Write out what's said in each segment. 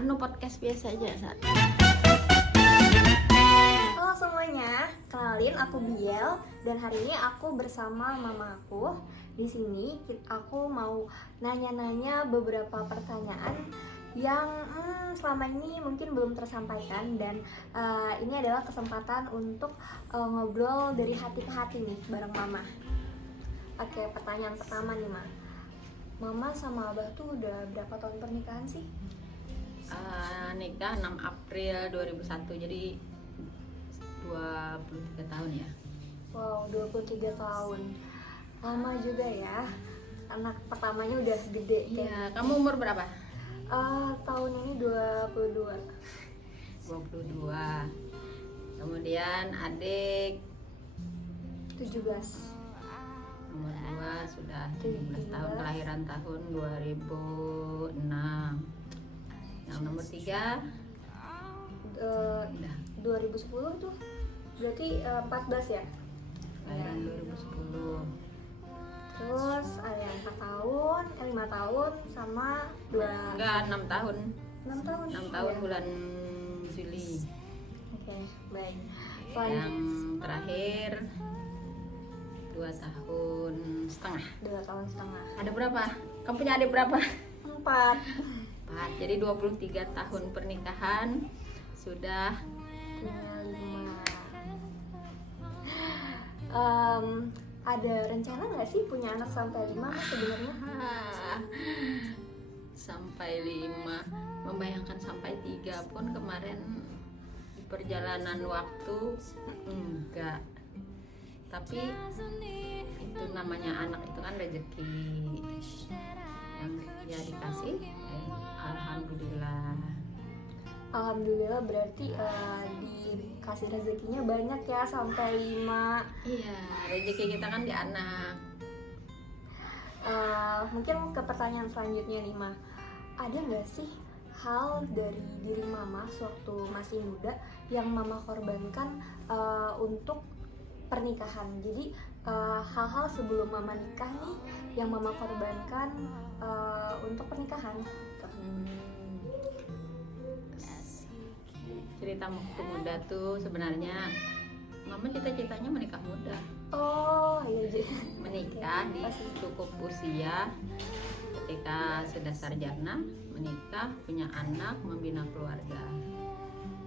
anu podcast biasa aja, Sa. Halo semuanya, kenalin aku Biel dan hari ini aku bersama mama aku. Di sini aku mau nanya-nanya beberapa pertanyaan yang selama ini mungkin belum tersampaikan dan ini adalah kesempatan untuk ngobrol dari hati ke hati nih bareng mama. Oke, pertanyaan pertama nih, Ma. Mama sama Abah tuh udah berapa tahun pernikahan sih? Nikah 6 April 2001, jadi 23 tahun ya. Wow, 23 tahun. Lama juga ya. Anak pertamanya udah gede. Iya, kamu umur berapa? Tahun ini 22. 22. Kemudian adik 17. nomor 2 sudah 17 tahun, kelahiran tahun 2006. Yang nomor 3 udah 2010 tuh. Berarti 14 ya? kelahiran 2010. Terus ada yang 4 tahun, 5 tahun sama 2 Enggak, 6 tahun. 6 tahun. 6 tahun Ya. bulan Juli. Oke, baik. Yang terakhir 2 tahun setengah. 2 tahun setengah. Ada berapa? Kamu punya adik berapa? 4. 4. Jadi 23 tahun pernikahan sudah Punya 5. Ada rencana nggak sih punya anak sampai 5 sebenarnya? sampai 5. Membayangkan sampai 3 pun kemarin di perjalanan waktu enggak. Tapi itu namanya anak itu kan rezeki yang ya dikasih. Alhamdulillah. Alhamdulillah berarti dikasih rezekinya banyak ya sampai 5. Iya, rezeki kita kan di anak. Mungkin ke pertanyaan selanjutnya nih, Ma. Ada nggak sih hal dari diri Mama sewaktu masih muda yang Mama korbankan untuk pernikahan? Jadi hal-hal sebelum Mama nikah nih yang Mama korbankan untuk pernikahan. Cerita waktu muda tuh sebenarnya Mama cita-citanya menikah muda. Oh iya, Menikah di cukup usia, ketika sudah sarjana, menikah, punya anak, membina keluarga.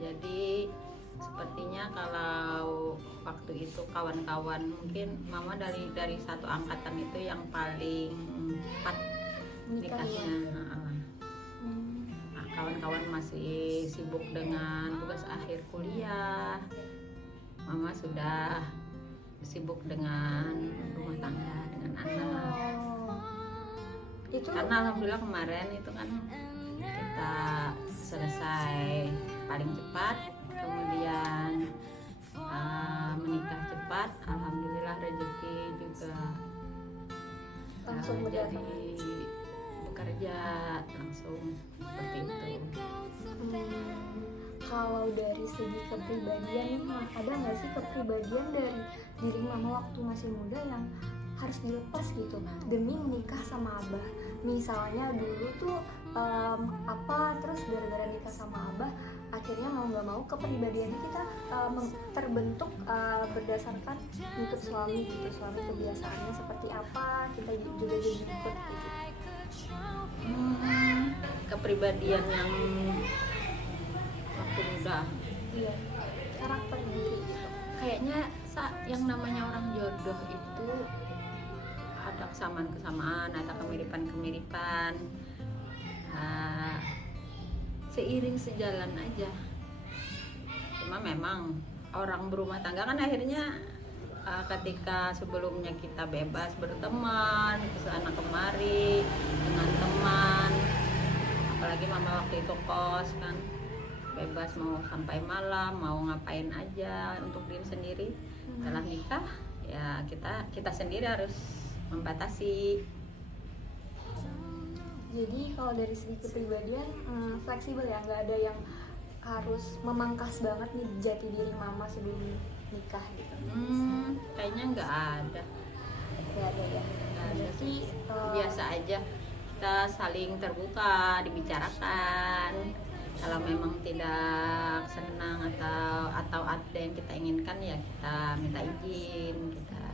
Jadi sepertinya kalau waktu itu kawan-kawan, mungkin Mama dari satu angkatan itu yang paling cepat nikahnya. Nah, kawan-kawan masih sibuk dengan tugas akhir kuliah, Mama sudah sibuk dengan rumah tangga, dengan anak. Itu Karena alhamdulillah kemarin itu kan kita selesai paling cepat, kemudian menikah cepat, alhamdulillah rezeki juga langsung jadi bekerja langsung seperti itu. Kalau dari segi kepribadian nih, Ma, ada nggak sih kepribadian dari diri Mama waktu masih muda yang harus dilepas gitu demi menikah sama Abah? Misalnya dulu tuh terus gara-gara nikah sama Abah akhirnya mau nggak mau kepribadiannya kita terbentuk berdasarkan ikut suami gitu, suami kebiasaannya seperti apa kita juga jadi ikut gitu. Kepribadian yang waktu muda, Iya, karakter diri gitu. kayaknya yang namanya orang jodoh itu ada kesamaan-kesamaan, ada kemiripan-kemiripan, seiring sejalan aja. Cuma memang orang berumah tangga kan akhirnya ketika sebelumnya kita bebas berteman, kesana kemari dengan teman, apalagi Mama waktu itu kos kan, bebas mau sampai malam, mau ngapain aja untuk diri sendiri. Setelah nikah ya kita sendiri harus membatasi. Jadi kalau dari segi kepribadian fleksibel ya, nggak ada yang harus memangkas banget nih jati diri Mama sebelum nikah gitu. Kayaknya nggak ada. Nggak ada ya. Nggak ada Berarti biasa aja, kita saling terbuka, dibicarakan. Kalau memang tidak senang atau ada yang kita inginkan ya kita minta izin kita.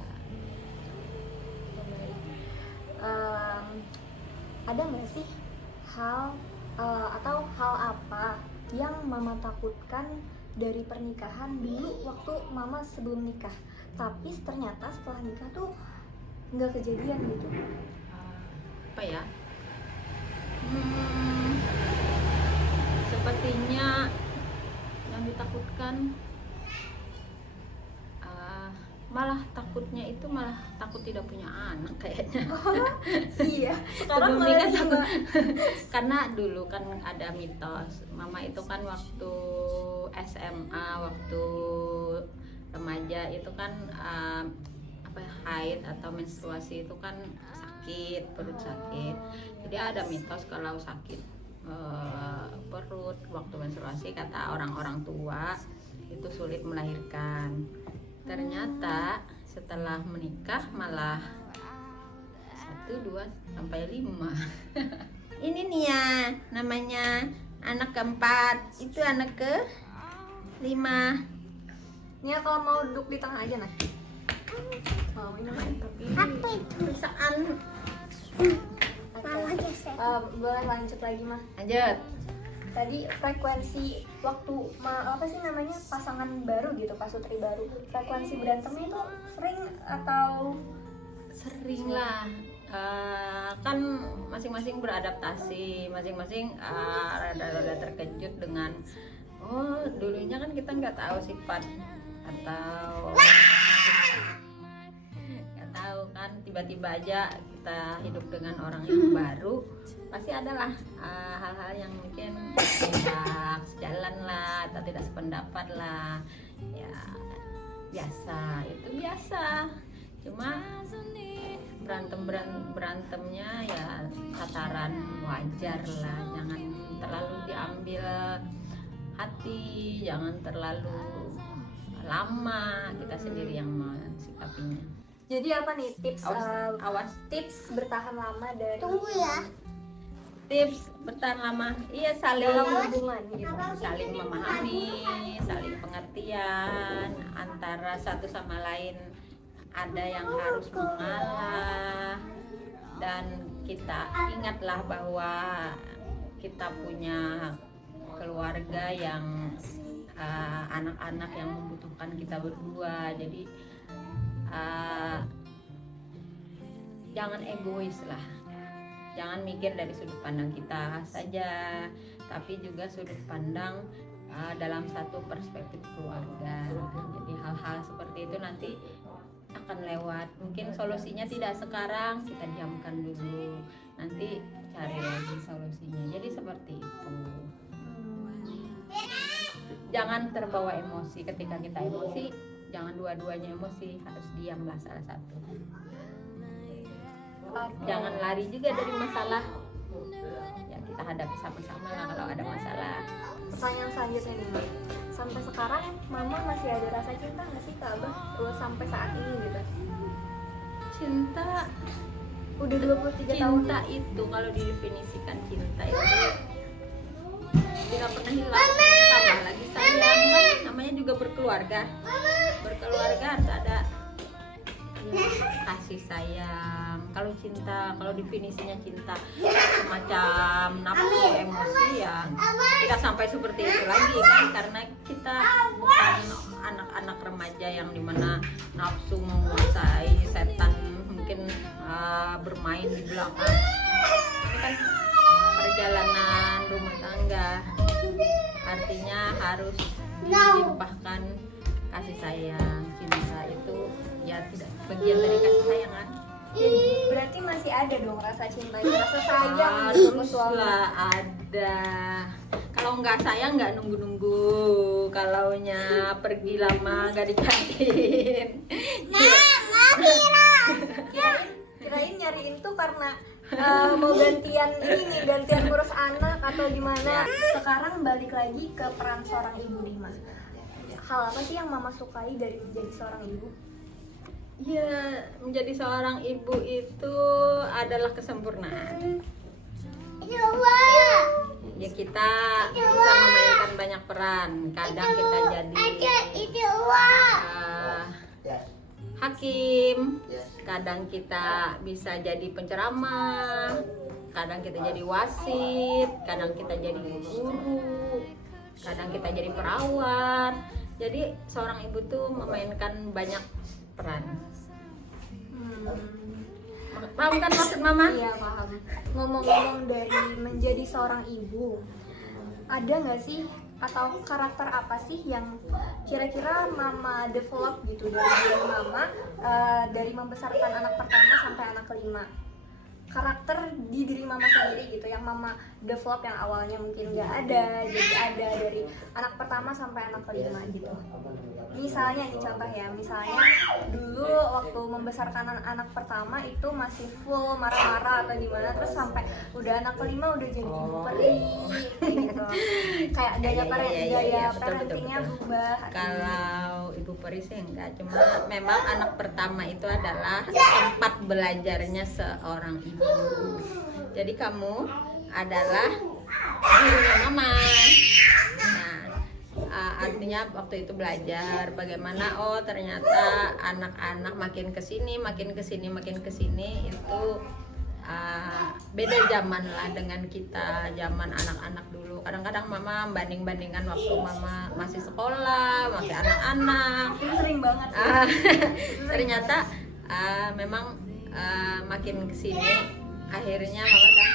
Ada nggak sih hal atau hal apa yang mama takutkan dari pernikahan dulu waktu mama sebelum nikah, tapi ternyata setelah nikah tuh nggak kejadian gitu? Apa ya? Sepertinya yang ditakutkan malah takutnya itu malah takut tidak punya anak kayaknya. Iya, sekarang Sebelum malah nikah juga. takut. Karena dulu kan ada mitos mama itu kan waktu SMA, waktu remaja itu kan haid atau menstruasi itu kan sakit, perut sakit. Jadi ada mitos kalau sakit perut waktu menstruasi, kata orang-orang tua itu sulit melahirkan. Ternyata setelah menikah malah 1, 2 sampai 5. Ini nih ya namanya anak keempat, itu anak ke 5. Nia kalau mau duduk di tengah aja nah. Mau ini mah Tapi perusahaan boleh lanjut lagi mah. lanjut. Tadi frekuensi waktu apa sih namanya pasangan baru gitu, pasutri baru, frekuensi berantemnya itu sering atau Sering lah. Kan masing-masing beradaptasi, masing-masing rada-rada terkejut dengan dulunya kan kita nggak tahu sifat atau nggak tahu kan, tiba-tiba aja kita hidup dengan orang yang baru, pasti adalah hal-hal yang mungkin tidak sejalan lah atau tidak sependapat lah ya, biasa. Cuma berantemnya ya tataran wajar lah, jangan terlalu diambil hati, jangan terlalu lama, kita sendiri yang mensikapinya. jadi apa nih tips Awas. tips bertahan lama dari Tips bertahan lama, iya saling dalam hubungan gitu? saling memahami, saling pengertian antara satu sama lain. Ada yang harus mengalah, dan kita ingatlah bahwa kita punya keluarga yang anak-anak yang membutuhkan kita berdua. Jadi jangan egois lah, jangan mikir dari sudut pandang kita saja, tapi juga sudut pandang dalam satu perspektif keluarga. Jadi hal-hal seperti itu nanti akan lewat. Mungkin solusinya tidak sekarang, kita diamkan dulu, nanti cari lagi solusinya. Jadi seperti itu. Jangan terbawa emosi. Ketika kita emosi, jangan dua-duanya emosi, harus diamlah salah satu. Jangan lari juga dari masalah. Ya kita hadapi sama-sama lah kalau ada masalah. Pertanyaan selanjutnya nih, sampai sekarang mama masih ada rasa cinta nggak sih ke abah sampai saat ini gitu? Cinta Udah 23 tahun. Cinta itu kalau didefinisikan cinta itu tidak pernah hilang. Tambah lagi sayang, kan namanya juga berkeluarga. Berkeluarga harus ada kasih sayang. Kalau cinta, kalau definisinya cinta semacam nafsu, emosi, ya tidak sampai seperti itu lagi kan, karena kita bukan anak-anak remaja yang dimana nafsu menguasai, setan mungkin bermain di belakang. Ini kan perjalanan rumah tangga, artinya harus dilimpahkan kasih sayang. Cinta itu ya tidak bagian dari kasih sayang kan. Berarti masih ada dong rasa cinta, rasa sayang gitu ke suami. Haruslah ada. Kalau nggak sayang nggak nunggu-nunggu. Kalaunya pergi lama nggak dicariin. Kirain nyariin tuh karena mau gantian ini nih, gantian ngurus anak atau gimana. Sekarang balik lagi ke peran seorang ibu nih Mas. Hal apa sih yang mama sukai dari menjadi seorang ibu? Ya, menjadi seorang ibu itu adalah kesempurnaan. Ya kita bisa memainkan banyak peran. Kadang kita jadi hakim, kadang kita bisa jadi penceramah, kadang kita jadi wasit, kadang kita jadi guru, kadang kita jadi perawat. Jadi seorang ibu tuh memainkan banyak peran. Paham kan maksud mama? Iya paham. Ngomong-ngomong dari menjadi seorang ibu, ada nggak sih atau karakter apa sih yang kira-kira mama develop gitu dari diri mama, dari membesarkan anak pertama sampai anak kelima? Karakter di diri mama sendiri gitu yang mama develop yang awalnya mungkin nggak ada jadi ada dari anak pertama sampai anak kelima gitu. Misalnya nih contoh ya, misalnya dulu waktu membesarkan anak pertama itu masih full marah-marah atau gimana, terus sampai udah anak kelima udah jadi ibu peri kayak gitu. Kayak gaya parentingnya berubah. Kalau ibu peri sih enggak, cuma memang anak pertama itu adalah tempat belajarnya seorang ibu. Jadi kamu adalah gurunya mama. Nah, artinya waktu itu belajar bagaimana ternyata anak-anak makin kesini itu beda zaman lah dengan kita zaman anak-anak dulu. Kadang-kadang mama banding-bandingkan waktu mama masih sekolah, masih anak-anak. Itu sering banget sih. Ternyata memang makin kesini akhirnya mama udah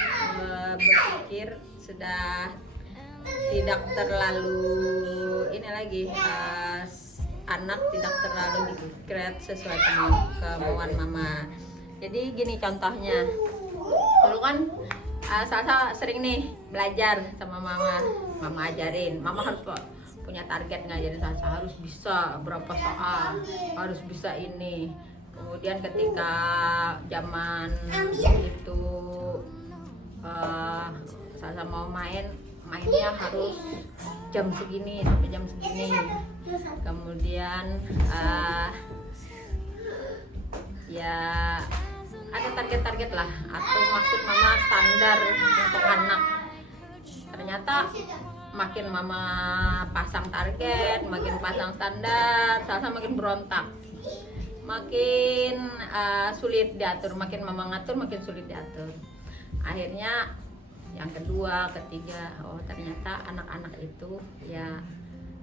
berpikir sudah tidak terlalu ini lagi, anak tidak terlalu di-create sesuai kemauan mama. Jadi gini contohnya, dulu kan Salsa sering nih belajar sama mama ajarin, mama harus punya target ngajarin Salsa, harus bisa berapa soal, harus bisa ini. Kemudian ketika zaman itu Salsa mau mainnya harus jam segini sampai jam segini. Kemudian ya ada target-target lah, atau maksud mama standar untuk anak. Ternyata makin mama pasang target, makin pasang standar, Salsa makin berontak, makin sulit diatur, makin mama ngatur makin sulit diatur. Akhirnya yang kedua, ketiga, ternyata anak-anak itu ya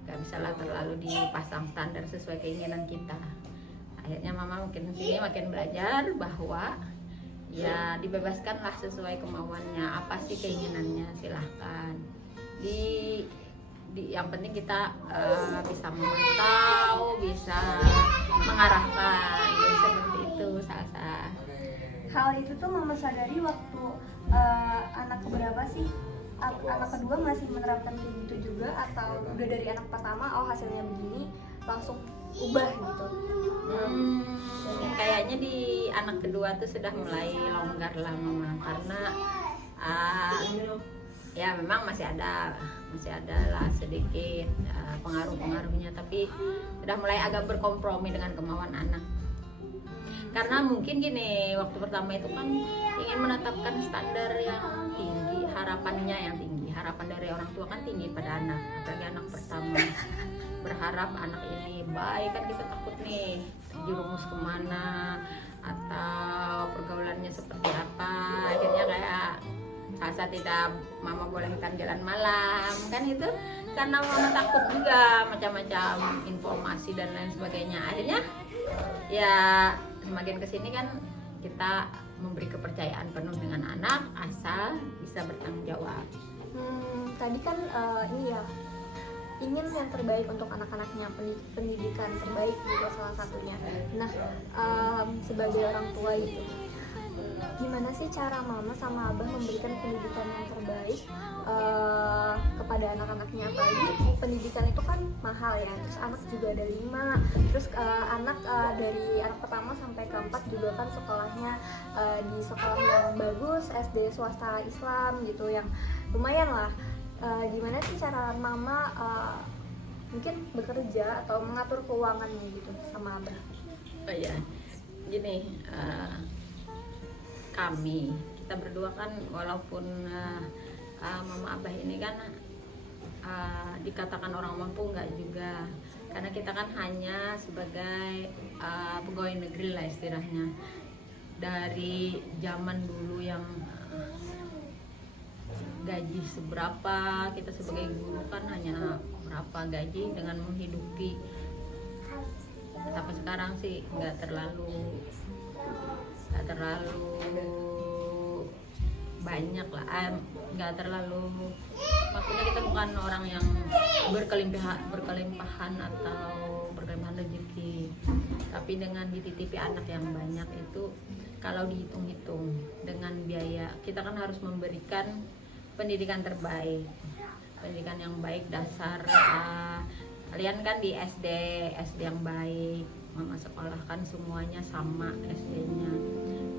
gak bisa lah terlalu dipasang standar sesuai keinginan kita. Akhirnya mama makin belajar bahwa ya dibebaskanlah sesuai kemauannya, apa sih keinginannya silahkan. Yang penting kita bisa memantau, bisa mengarahkan, jadi seperti itu Salsa. Hal itu tuh mama sadari waktu anak keberapa sih? Anak kedua masih menerapkan kayak gitu juga, atau udah dari anak pertama hasilnya begini langsung ubah gitu? Kayaknya di anak kedua tuh sudah mulai longgar lah mama, karena ya memang masih ada lah sedikit pengaruh-pengaruhnya, tapi sudah mulai agak berkompromi dengan kemauan anak. Karena mungkin gini, waktu pertama itu kan ingin menetapkan standar yang tinggi, harapannya yang tinggi, harapan dari orang tua kan tinggi pada anak, apalagi anak pertama. Berharap anak ini baik, kan kita takut nih jerumus kemana atau pergaulannya seperti apa. Akhirnya kayak Salsa tidak mama bolehkan jalan malam, kan itu karena mama takut juga macam-macam informasi dan lain sebagainya. Akhirnya ya semakin kesini kan kita memberi kepercayaan penuh dengan anak asal bisa bertanggung jawab. Tadi kan ini ya, ingin yang terbaik untuk anak-anaknya, pendidikan terbaik juga salah satunya. Nah, sebagai orang tua gitu, gimana sih cara mama sama abah memberikan pendidikan yang terbaik kepada anak-anaknya? Apalagi pendidikan itu kan mahal ya, terus anak juga ada 5, terus anak dari anak pertama sampai keempat juga kan sekolahnya di sekolah yang bagus, SD swasta Islam gitu, yang lumayan lah. Gimana sih cara mama mungkin bekerja atau mengatur keuangannya gitu sama abah? Oh ya, gini, kita berdua kan walaupun mama abah ini kan dikatakan orang mampu enggak juga, karena kita kan hanya sebagai pegawai negeri lah istilahnya. Dari zaman dulu yang gaji seberapa, kita sebagai guru kan hanya berapa gaji dengan menghidupi. Tapi sekarang sih nggak terlalu banyak lah, nggak terlalu, maksudnya kita bukan orang yang berkelimpahan atau berkelimpahan rezeki, tapi dengan dititipi anak yang banyak itu kalau dihitung-hitung dengan biaya, kita kan harus memberikan pendidikan terbaik, pendidikan yang baik dasar. Kalian kan di SD yang baik, mama sekolah kan semuanya sama SD-nya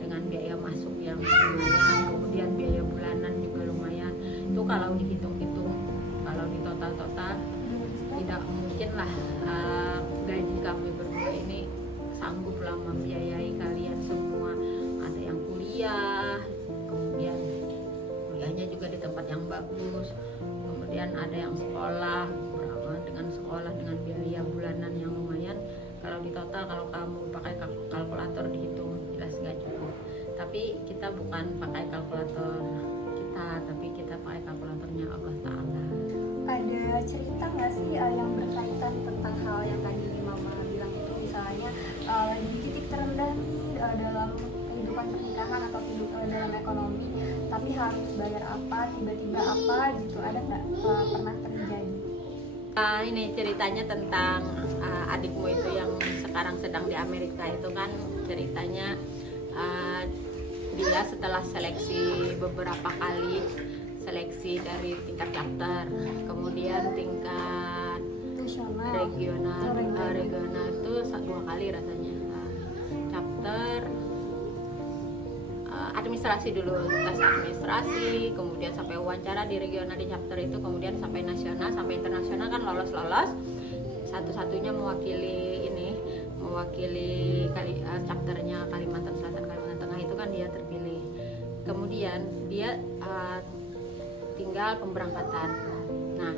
dengan biaya masuk yang lumayan, kemudian biaya bulanan juga lumayan. Itu kalau dihitung-hitung, kalau di total tidak mungkin lah gaji kami berdua ini sanggup lah membiayai kalian semua. Ada yang kuliah, kemudian kuliahnya juga di tempat yang bagus, kemudian ada yang sekolah dengan biaya bulanan yang lumayan. Kalau di total, kalau kamu pakai kalkulator dihitung jelas nggak cukup. Tapi kita bukan pakai kalkulator kita, tapi kita pakai kalkulatornya Allah Ta'ala. Ada cerita nggak sih yang berkaitan tentang hal yang tadi mama bilang itu, misalnya lagi titik terendah nih dalam kehidupan pernikahan atau dalam ekonomi, tapi harus bayar apa, tiba-tiba apa gitu, ada nggak pernah terjadi? Ini ceritanya tentang adikmu itu yang sekarang sedang di Amerika itu kan, ceritanya dia setelah seleksi beberapa kali, seleksi dari tingkat chapter, kemudian tingkat regional itu 2 kali rasanya, chapter, administrasi dulu, tes administrasi, kemudian sampai wawancara di regional di chapter itu, kemudian sampai nasional, sampai internasional kan lolos, satu-satunya mewakili chapternya Kalimantan Selatan, Kalimantan Tengah itu kan dia terpilih. Kemudian dia tinggal pemberangkatan. Nah,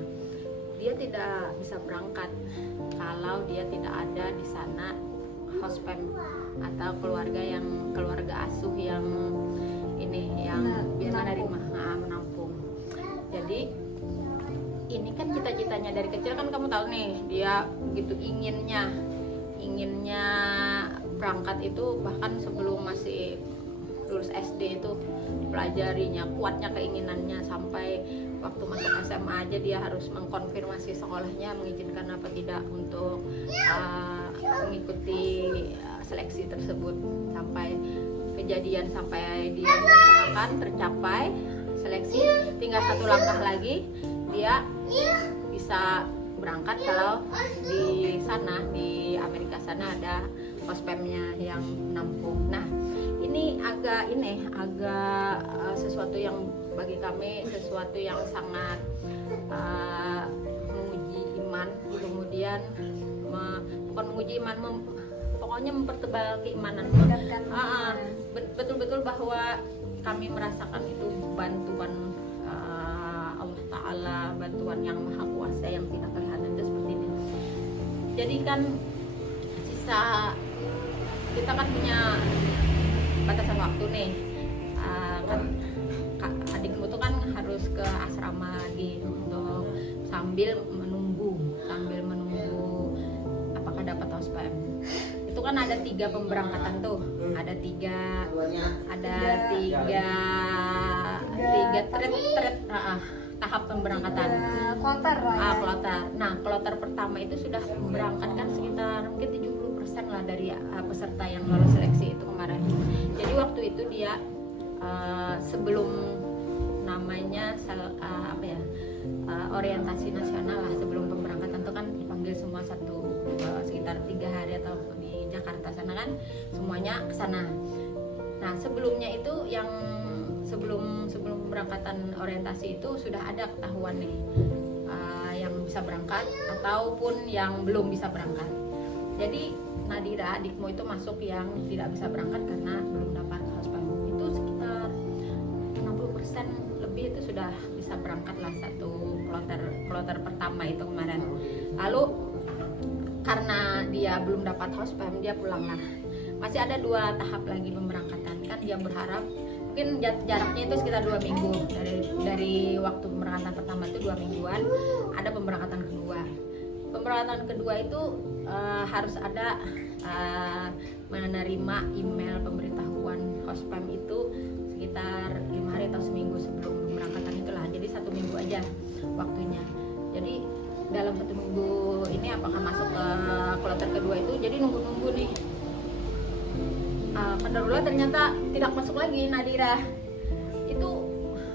dia tidak bisa berangkat kalau dia tidak ada di sana host fam atau keluarga asuh yang menampung. Jadi ini kan cita-citanya dari kecil kan, kamu tahu nih, dia begitu inginnya berangkat itu, bahkan sebelum masih lulus SD itu dipelajarinya, kuatnya keinginannya, sampai waktu masuk SMA aja dia harus mengkonfirmasi sekolahnya mengizinkan apa tidak untuk mengikuti seleksi tersebut, sampai kejadian sampai dia mengusahakan tercapai seleksi, tinggal 1 langkah lagi dia bisa berangkat kalau di sana, di Amerika sana ada hospemnya yang menampung. Nah, ini agak sesuatu yang bagi kami sesuatu yang sangat menguji iman, kemudian bukan menguji iman, pokoknya mempertebal keimanan. Betul-betul bahwa kami merasakan itu bantuan Allah Ta'ala, bantuan yang maha kuasa yang tidak kelihatan itu seperti ini. Jadi kan kita kan punya batasan waktu nih, kan adikmu tuh kan harus ke asrama lagi untuk sambil menunggu apakah dapat hospem. Itu kan ada 3 pemberangkatan tuh, ada tiga tahap pemberangkatan, kloter lah ya. Kloter. Nah, kloter pertama itu sudah memberangkatkan sekitar mungkin 70% lah dari peserta yang lolos seleksi itu kemarin. Jadi waktu itu dia sebelum namanya orientasi nasional lah, sebelum pemberangkatan itu kan dipanggil semua sekitar 3 hari atau di Jakarta sana kan semuanya ke sana. Nah, sebelumnya itu yang sebelum pemberangkatan orientasi itu sudah ada ketahuan nih yang bisa berangkat ataupun yang belum bisa berangkat. Jadi Nadira adikmu itu masuk yang tidak bisa berangkat karena belum dapat hospem. Itu sekitar bisa berangkat lah satu kloter pertama itu kemarin. Lalu karena dia belum dapat hospem, dia pulang lah. Masih ada 2 tahap lagi pemberangkatan, kan dia berharap mungkin jaraknya itu sekitar 2 minggu dari waktu pemberangkatan pertama itu 2 mingguan, ada pemberangkatan kedua. Pemberangkatan kedua itu harus ada menerima email pemberitahuan hospem itu sekitar 5 hari atau seminggu sebelum pemberangkatan itulah. Jadi 1 minggu aja waktunya. Jadi dalam 1 minggu ini apakah masuk ke kloter kedua itu, jadi nunggu nih. Qadarullah ternyata tidak masuk lagi Nadira. Itu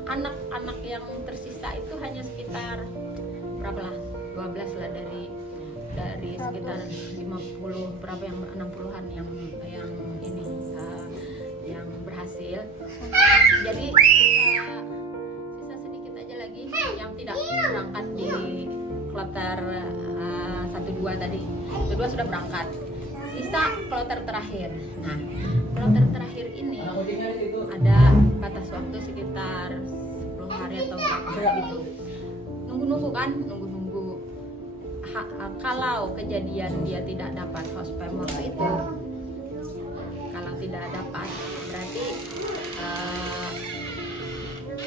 anak-anak yang tersisa itu hanya sekitar berapa lah, 12 lah dari sekitar 50 berapa yang 60-an yang ini yang berhasil. Jadi sisa sedikit aja lagi yang tidak berangkat di kloter 1-2 tadi. Kedua sudah berangkat. Sisa kloter terakhir. Nah, kloter terakhir ini ada batas waktu sekitar 10 hari atau berapa gitu. Nunggu kan, nunggu. Kalau kejadian dia tidak dapat hospem waktu itu, kalau tidak dapat berarti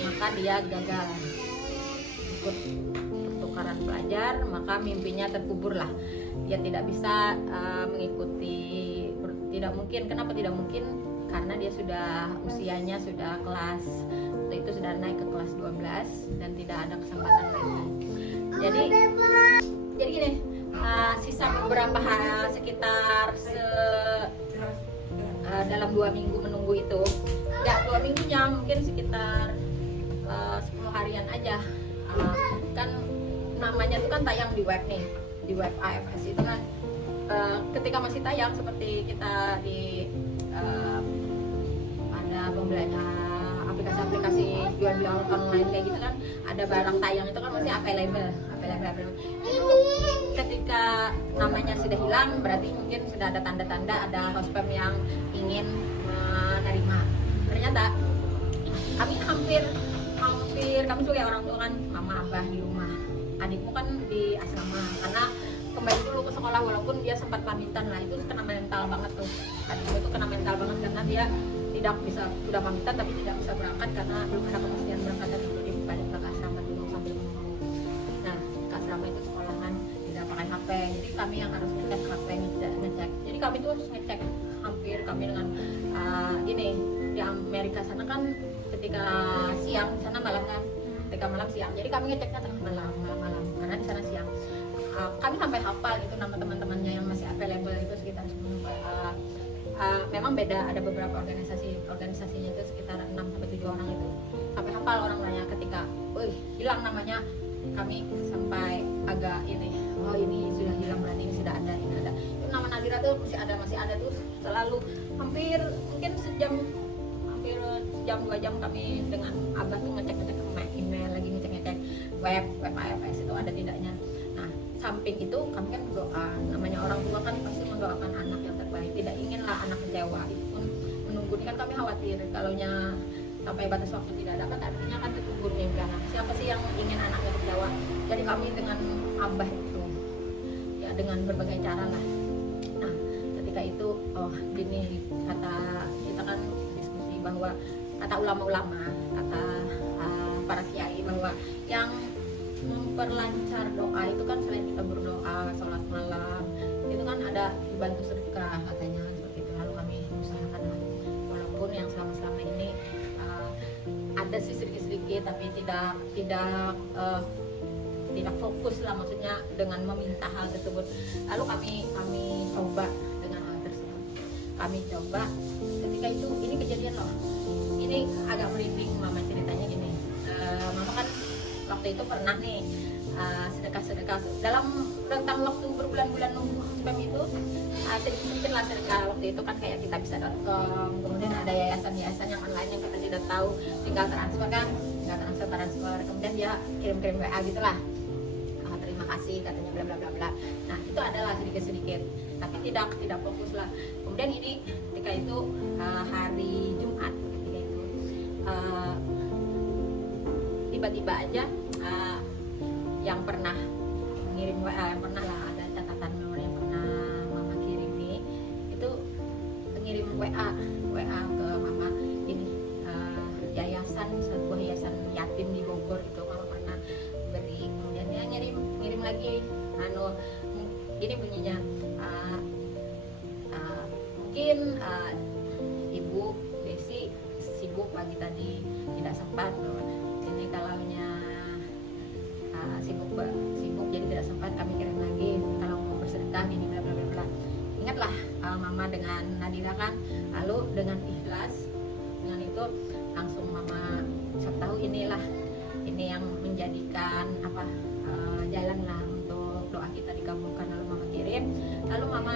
maka dia gagal ikut pertukaran pelajar, maka mimpinya terkubur lah. Dia tidak bisa mengikuti, tidak mungkin. Kenapa tidak mungkin? Karena dia sudah usianya sudah kelas itu sudah naik ke kelas 12 dan tidak ada kesempatan lagi. Jadi gini, sisa beberapa hari sekitar dalam 2 minggu menunggu itu, ya 2 minggunya mungkin sekitar 10 harian aja. Kan namanya itu kan tayang di web nih, di web AFS itu kan ketika masih tayang seperti kita di ada pembelajaran aplikasi-aplikasi jual beli online kayak gitu kan, ada barang tayang itu kan masih available. Itu ketika namanya sudah hilang berarti mungkin sudah ada tanda-tanda ada hospem yang ingin menerima. Ternyata kami hampir kami sebagai orang tua kan, mama abah di rumah, adikmu kan di asrama, karena kembali dulu ke sekolah walaupun dia sempat pamitan lah. Itu kena mental banget tuh, adikmu itu kena mental banget karena dia tidak bisa, sudah pamitan tapi tidak bisa berangkat karena belum ada kepastian berangkat, dan jadi balik ke asrama dulu sambil menunggu. Nah, ke asrama itu sekolahan tidak pakai HP, jadi kami yang harus ngecek HP, ngecek. Jadi kami tuh harus ngecek hampir kami dengan gini, di Amerika sana kan ketika siang, di sana malam kan, ketika malam siang. Jadi kami ngeceknya tengah malam karena di sana siang. Kami sampai hafal gitu nama teman-temannya yang masih available itu sekitar 10. Memang beda, ada beberapa organisasinya itu sekitar 6-7 orang itu. Sampai hafal orang lainnya ketika hilang namanya, kami sampai agak ini, oh ini sudah hilang berarti ini sudah ada, ini ada. Itu nama Nadira tuh masih ada tuh selalu, hampir mungkin sejam 2 jam kami dengan abah tuh ngecek email lagi, ngecek web AFS itu ada tidaknya. Nah, samping itu kami kan berdoa, namanya orang tua kan pasti mendoakan anak yang terbaik, tidak inginlah anak kecewa. Itu pun menunggu ini kan kami khawatir kalau sampai batas waktu tidak dapat, artinya kan terkubur mimpi anak. Siapa sih yang ingin anaknya kecewa? Jadi kami dengan abah itu ya dengan berbagai cara lah. Nah, ketika itu gini kata kita kan diskusi bahwa kata ulama-ulama, kata para kiai bahwa yang memperlancar doa itu kan selain kita berdoa, sholat malam, itu kan ada dibantu sedekah katanya seperti itu. Lalu kami usahakan walaupun yang selama ini ada sih sedikit-sedikit tapi tidak fokus lah, maksudnya dengan meminta hal tersebut. Lalu kami coba dengan hal tersebut. Kami coba ketika itu, ini kejadian loh. Ini agak merinding mama ceritanya gini. Mama kan waktu itu pernah nih sedekah dalam rentang waktu berbulan-bulan nunggu hospem itu, sedikit lah sedekah. Waktu itu kan kayak kita bisa.com, kemudian ada yayasan yang online yang kita tidak tahu, tinggal transfer, kemudian dia kirim WA gitulah, terima kasih katanya bla bla bla bla. Nah, itu adalah sedikit tapi tidak fokus lah. Kemudian ini ketika itu hari Jumat, ketika itu tiba-tiba aja yang pernah ngirim WA, yang pernah lah ada catatan nomor yang pernah mama kirim nih, itu ngirim WA ke mama ini, yayasan, sebuah yayasan yatim di Bogor itu mama pernah beri, kemudian dia ngirim lagi gini bunyinya, mungkin Ibu Desi sibuk pagi tadi tidak sempat, ini kalaunya sibuk jadi tidak sempat, kami kirim lagi kalau mau bersedekah ini bla bla bla. Ingatlah mama dengan Nadira kan, lalu dengan ikhlas, dengan itu langsung mama siap tahu ini yang menjadikan jalan lah untuk doa kita dikabulkan, lalu mama kirim, lalu mama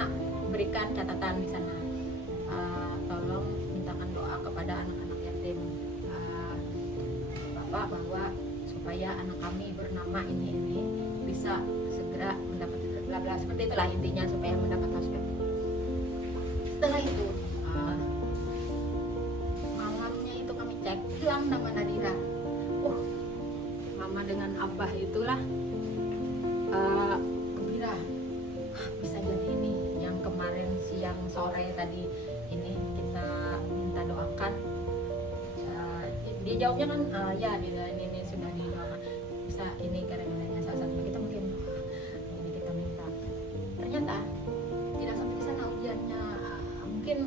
berikan catatan di sana, tolong mintakan doa kepada anak-anak yatim Bapak bahwa supaya anak kami bernama ini bisa segera mendapat bla bla, seperti itulah intinya, supaya mendapat tasbih. Setelah itu malamnya itu kami cek, hilang nama Nadira. Mama dengan Abah itulah gembira, bisa jadi ini yang kemarin siang sore tadi ini kita minta doakan. Dia jawabnya kan ya ini sudah didoakan, bisa ini karena salah satu kita mungkin, jadi kita minta. Ternyata tidak sampai di sana ujiannya, mungkin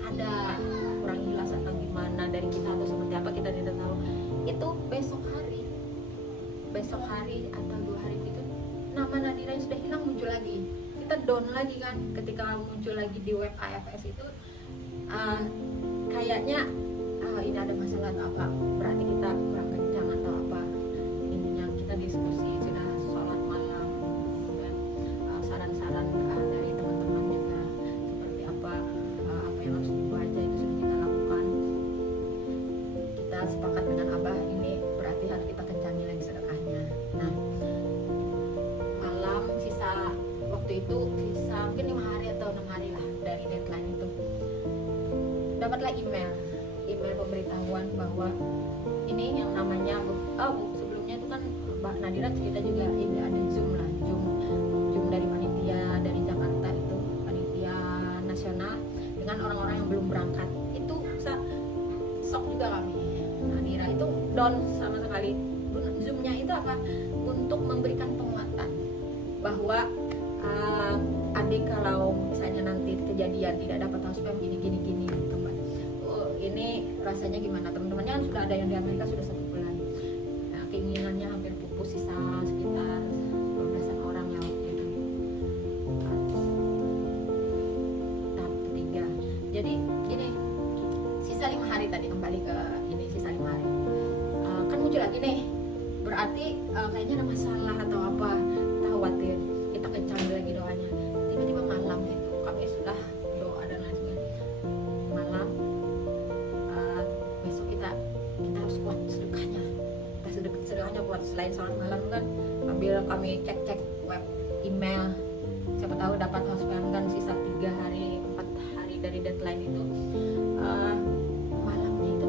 ada kurang jelas atau gimana dari kita atau seperti apa, kita tidak tahu. Itu besok hari atau 2 hari itu nama Nadira yang sudah hilang muncul lagi. Kita down lagi kan, ketika muncul lagi di web AFS itu kayaknya ini ada masalah atau apa, berarti kita kurang kencang atau apa. Intinya kita diskusi, sudah sholat malam, kemudian saran-saran dari teman-teman juga seperti apa yang harus dibaca itu sudah kita lakukan. Kita sepakat dengan Abah, ini berarti harus kita kencangi lagi sedekahnya. Nah, malam waktu itu sisa mungkin 5 hari atau 6 hari lah dari deadline itu, dapatlah email pemberitahuan bahwa ini yang namanya sebelumnya itu kan Mbak Nadira cerita juga, ini ada Zoom dari panitia dari Jakarta, itu panitia nasional dengan orang-orang yang belum berangkat. Itu shock juga kami, Nadira itu down sama sekali. Zoomnya itu apa? Untuk memberikan penguatan bahwa adik kalau misalnya nanti kejadian tidak dapat hospital gini ini rasanya gimana. Teman-temannya kan sudah ada yang di Amerika sudah 1 bulan, nah, keinginannya hampir pupus, sisa sekitar 12-an orang yang waktu itu. Tahap ketiga, jadi ini sisa 5 hari tadi, kembali ke ini sisa 5 hari kan muncul lagi nih, berarti kayaknya ada masalah atau apa, kita khawatir, kita kencang lagi doanya. Tiba-tiba malam itu kami sudah doa dan lain sebagainya, malam besok kita harus kuat sedekahnya, sedekahnya kuat. Selain sholat malam kan sambil kami cek web email, siapa tahu dapat hospital kan, sisa 3 hari 4 hari dari deadline itu. Malamnya itu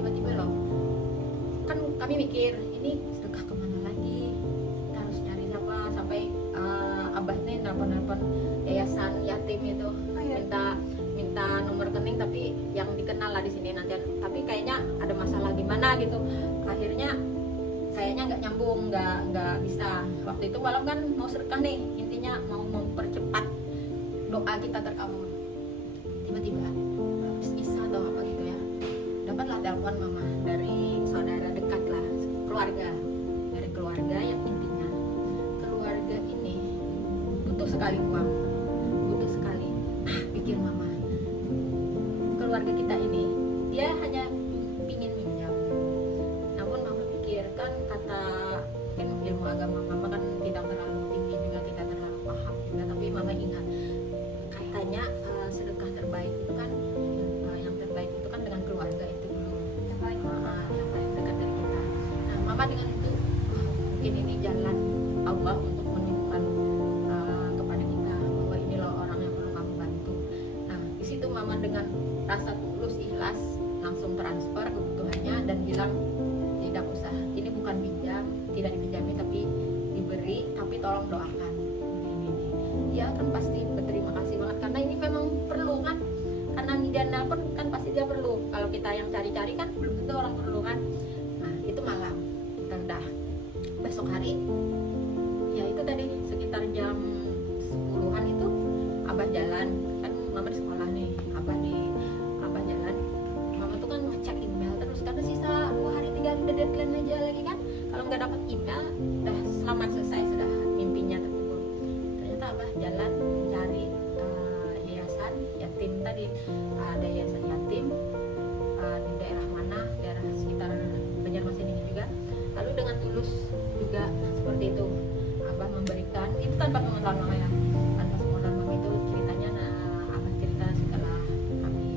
tiba-tiba loh, kan kami mikir ini sedekah kemana lagi, kita harus nyari siapa, sampai Abah nih nelpon yayasan yatim itu, minta nomor rekening, tapi yang dikenal lah di sini nanti, tapi kayaknya ada masalah gimana gitu. Akhirnya kayaknya nggak nyambung, nggak bisa. Waktu itu malam kan mau sedekah nih, intinya mau mempercepat doa kita terkabul. Tiba-tiba Isa atau apa gitu ya, dapatlah telepon mama dari saudara dekat lah, dari keluarga yang intinya keluarga ini butuh sekali uang, butuh sekali. Pikir mama, keluarga kita ini dia hanya pingin minjam, namun mama pikir kan, kata kan ilmu agama mama kan tidak terlalu tinggi juga, tidak terlalu paham juga, tapi mama ingat katanya sedekah terbaik itu kan, yang terbaik itu kan dengan keluarga itu dulu, yang paling dekat dari kita. Nah, mama dengan itu mungkin ini jalan Allah untuk menunjukkan kepada kita bahwa ini loh orang yang perlu kamu bantu. Nah, di situ mama dengan rasa tulus ikhlas langsung transfer kebutuhannya dan bilang tidak usah, ini bukan tolong doakan ini. Ya kan pasti berterima kasih banget karena ini memang perlu kan, karena dia nelpon kan pasti dia perlu. Kalau kita yang cari-cari kan belum tentu orang perlu kan. Nah itu malam kita udah. Besok hari ya itu tadi sekitar jam 10-an itu abah jalan kan, mama di sekolah nih, abah jalan, mama tuh kan ngecek email terus karena sisa 2 hari 3 hari udah deadline aja lagi kan. Kalau nggak dapat email udah selamat selesai, sudah mimpinya terkubur. Ternyata abah jalan cari yayasan yatim tadi, ada yayasan yatim di daerah mana, daerah sekitar Banjarmasin ini juga. Lalu dengan tulus juga seperti itu abah memberikan itu tanpa pengetahuan mama ya, tanpa pengetahuan mama. Itu ceritanya abah cerita setelah kami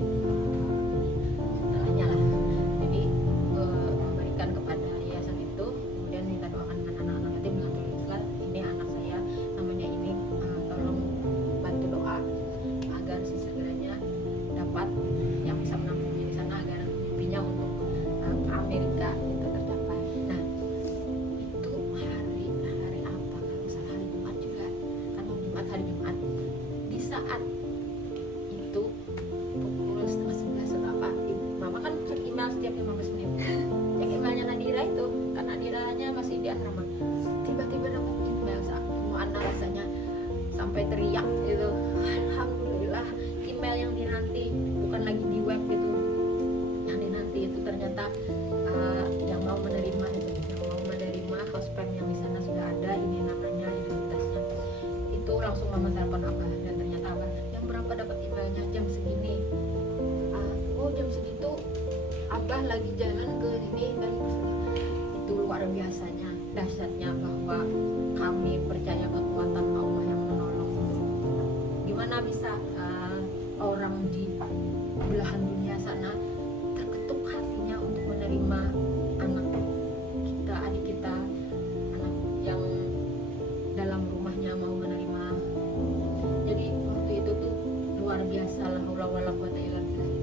setelahnya lah. Jadi memberikan kepada yayasan itu, kemudian minta doakan dengan anak-anak yatim dengan tulislah ini anak saya namanya ini, tolong bantu doa agar segeranya dapat yang bisa menampungnya di sana agar mimpinya untuk ke Amerika itu tercapai. Nah itu hari apa kalau salah hari Jumat juga kan, hari Jumat di saat itu pukul 10:30 atau apa, mama kan cek email setiap 15 menit, cek emailnya Nadira itu kan, Nadiranya masih di asrama, tiba-tiba dapat email semua anak rasanya sampai teriak gitu, alhamdulillah email yang dinanti bukan lagi di web gitu, yang dinanti itu ternyata yang mau menerima itu, yang mau menerima hospem yang di sana sudah ada, ini namanya identitasnya. Itu langsung mama telepon abah dan ternyata abah, yang berapa dapat emailnya jam segini. Oh jam segitu abah lagi jalan ke ini dan itu luar biasanya dahsyatnya bahwa kami percaya kekuatan Allah yang menolong. Gimana bisa orang di belahan dunia sana terketuk hatinya untuk menerima anak kita, adik kita, anak yang dalam rumahnya mau menerima. Jadi waktu itu tuh luar biasa lah, wala quwata illa billah.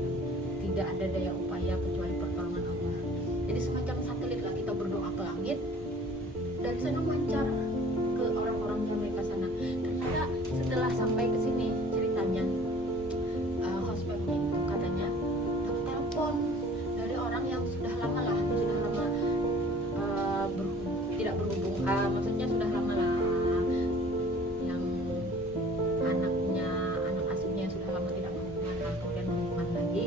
Tidak ada daya upaya kecuali pertolongan Allah. Jadi semacam satelit lah, kita berdoa ke langit, dari sana mancar ke orang-orang Jamaika sana. Ternyata setelah sampai ke sini ceritanya hospemnya itu katanya dapat telepon dari orang yang sudah lama tidak berhubung, maksudnya sudah lama lah, yang anak asuhnya sudah lama tidak berhubungan lah, kemudian berhubungan lagi,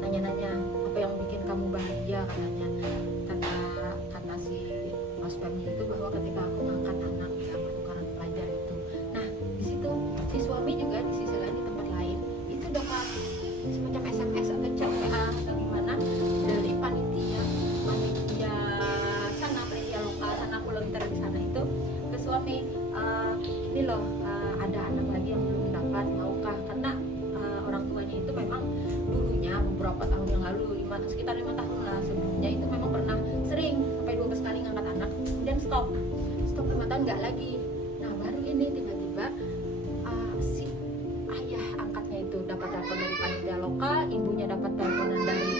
nanya-nanya apa yang bikin kamu bahagia, katanya kata si hospemnya itu bahwa ketika aku ngangkat anak yang pertukaran pelajar itu. Nah di situ si suami juga di sisi lain, di tempat lain itu dapat semacam SMS atau chat WA atau gimana dari panitia sana, panitia lokal sana, volunteer di sana itu ke suami, ini loh ada anak lagi yang belum dapat, maukah, karena orang tuanya itu memang dulunya beberapa tahun yang lalu, sekitar 5 tahun lah sebelumnya itu memang pernah sering sampai 12 kali ngangkat anak, kemudian stop 5 tahun nggak lagi. Nah baru ini tiba-tiba si ayah angkatnya itu dapat telepon dari panitia lokal, ibunya dapat teleponan dari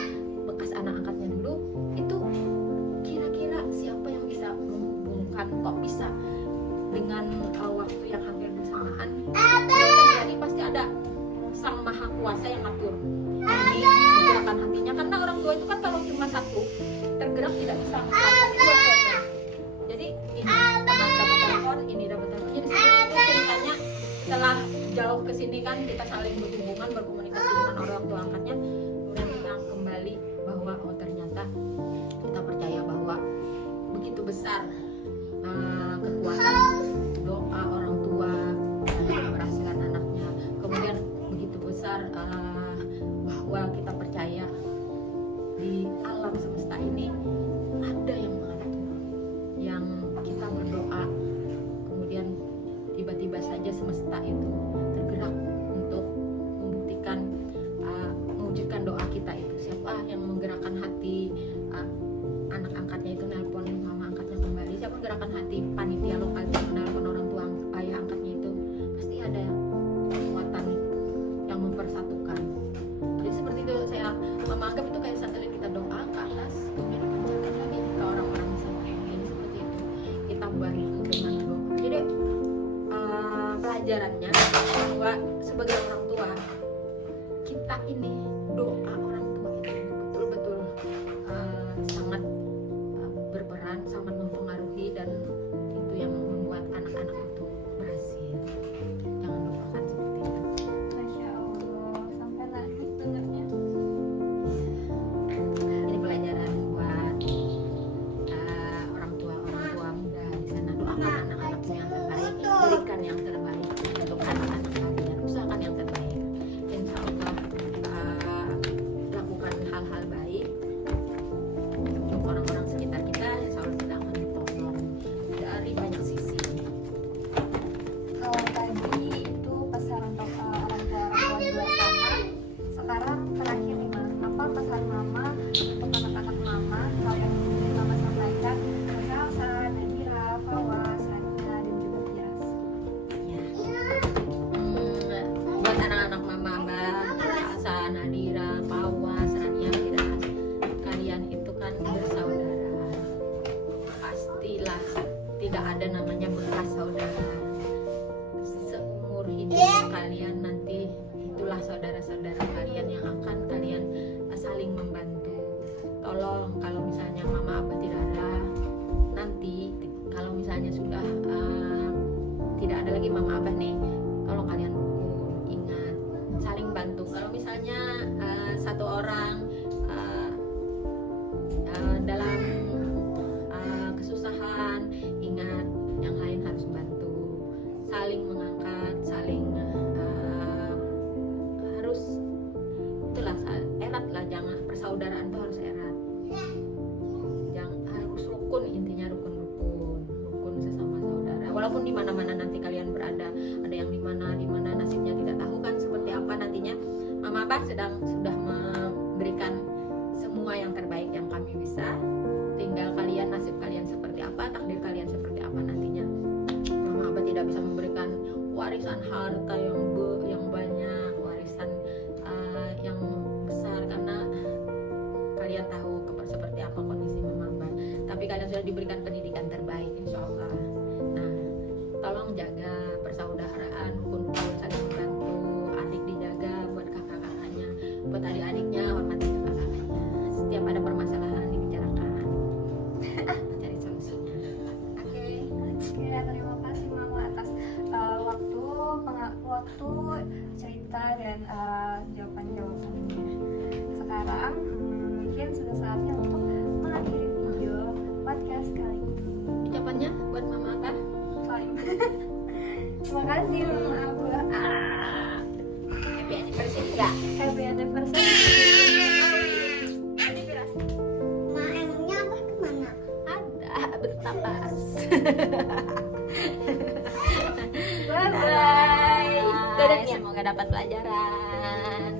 bekas anak angkatnya dulu. Itu kira-kira siapa yang bisa menghubungkan, kok bisa dengan waktu yang hampir bersamaan? Jadi pasti ada Sang Maha Kuasa yang ngatur ini gerakan hatinya, karena orang tua itu kan kalau cuma satu tergerak tidak bisa mengatakan dua-duanya. Jadi ini dapat telepon, ini dapat telepon. Jadi seperti itu ceritanya. Setelah jauh ke sini kan kita saling berhubungan, berkomunikasi dengan orang tua angkatnya, kemudian kita kembali bahwa oh ternyata kita percaya bahwa begitu besar kekuatan doa orang tua dalam keberhasilan anaknya. Kemudian begitu besar bahwa kita percaya di alam semesta ini ada yang mengatur, yang kita berdoa kemudian tiba-tiba saja semesta itu tergerak untuk membuktikan, mewujudkan doa kita itu. Siapa yang menggerakkan hati anak angkatnya itu nelpon mama angkatnya kembali, siapa menggerakkan hati panitia lokal itu nelpon orang tua ayah angkatnya itu, pasti ada kekuatan yang mempersatukan. Jadi seperti itu, mama anggap itu kayak satelit, kita doa ke atas kemudian dipancarkan lagi ke orang-orang di sana. Jadi seperti itu kita bantu dengan doa. Jadi pelajarannya bahwa sebagai orang tua kita ini doa orang tua itu betul-betul sangat berperan, sangat mempengaruhi, dan itu yang membuat anak-anak itu berhasil. Jangan lupakan seperti itu. Masya Allah, sampai nangis dengarnya. Ini pelajaran buat orang tua muda di sana. Doakan anak-anaknya yang terbaik, berikan yang terbaik untuk anak-anak kalian, usahakan yang terbaik. Insya Allah lakukan hal-hal baik untuk orang-orang sekitar kita. Insya Allah kita akan ditolong dari banyak sisi. Kalau tadi itu pesan untuk orang tua di luar sana, sekarang terakhir nih Ma, apa pesan Mama untuk anak-anak Mama kalau yang ingin Mama sampaikan ke Elsa, Nadira, Fawas, Rania, dan juga Firas? Buat anak-anak mama, Asa, Nadira, Pawas, Rania, Firas, kalian itu kan bersaudara. Pastilah tidak ada namanya bekas saudara. Seumur hidup kalian nanti itulah saudara-saudara kalian yang akan kalian saling membantu. Tolong kalau misalnya mama apa tidak ada, nanti kalau misalnya sudah tidak ada lagi mama abah nih, tolong kalian ingat saling bantu. Kalau misalnya satu orang dalam kesusahan, ingat yang lain harus bantu, saling mengangkat, saling harus itulah erat lah. Jangan, persaudaraan tuh harus erat, jangan harus rukun, intinya rukun sesama saudara. Walaupun di mana-mana nanti kalian berada, ada yang di mana nasibnya tidak tahu kan seperti apa nantinya. Mama Abah sudah memberikan semua yang terbaik yang kami bisa. Tinggal kalian, nasib kalian seperti apa, takdir kalian seperti apa nantinya. Mama Abah tidak bisa memberikan warisan harta yang banyak, warisan yang besar, karena kalian tahu seperti apa kondisi Mama Abah. Tapi kalian sudah diberikan pendidikan terbaik, insya Allah. Nah, tolong jaga persaudaraan, rukun saling membantu. Adik dijaga, buat kakak-kakaknya, buat adik-adiknya hormati kakak-kakaknya. Setiap ada permasalahan dibicarakan, cari solusinya. Oke, terima kasih Mama atas waktu cerita dan jawaban-jawabannya. Sekarang mungkin sudah saatnya untuk mengakhiri video podcast kali ini. Ucapannya buat Mama Abah. Terima kasih Mama Abah. Happy anniversary ya. Happy anniversary. Ma, emangnya Abah kemana? Ada bertapas. Bye bye. Semoga dapat pelajaran.